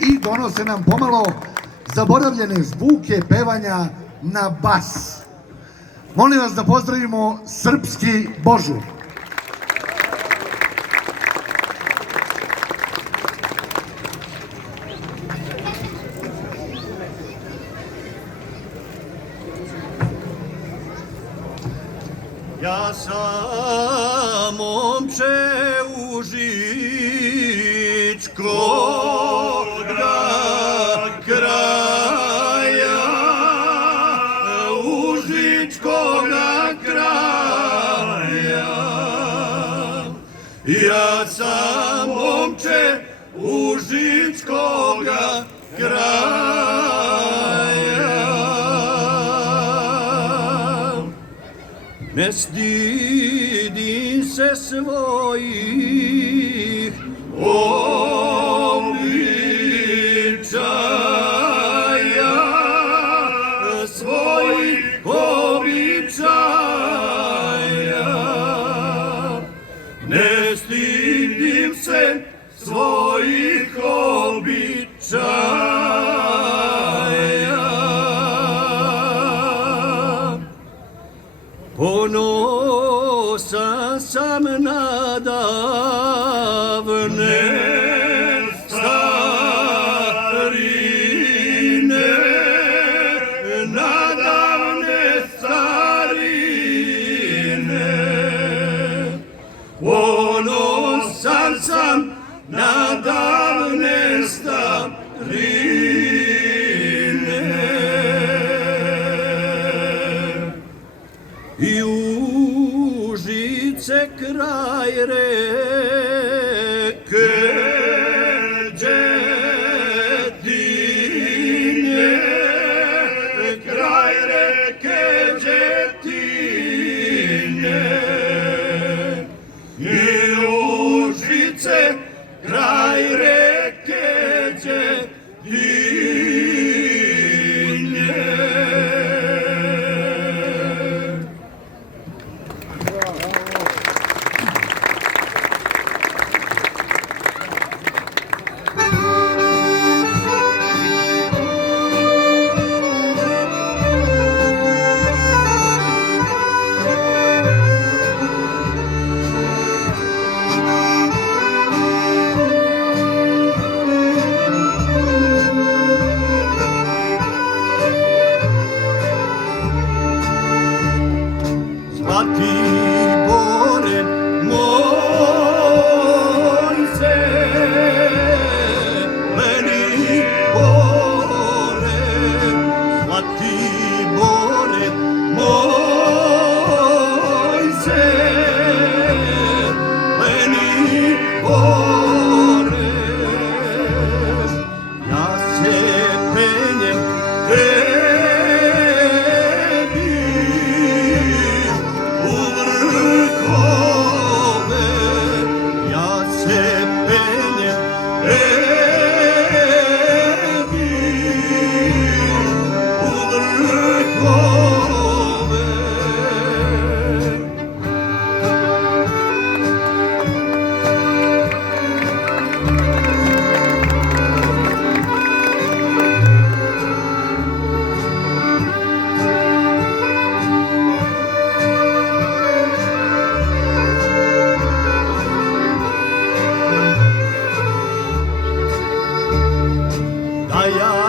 i donose nam pomalo zaboravljene zvuke pevanja na bas. Molim vas da pozdravimo srpski božur. Ja sam momče Užičkoga kraja, Užičkoga kraja. Ja sam momče Užičkoga kraja. Ne stidim se svojih običaja, svojih običaja. Ne stidim se svojih običaja. Ponosan sam na davne starine, na davne starine. Ponosan sam na davne starine. I Užice kraj reke Đetinje, kraj reke Đetinje. I Užice kraj reke Đetinje. Zlatibore moj zeleni bore, Zlatibore moj zeleni bore. Ja se penjem ja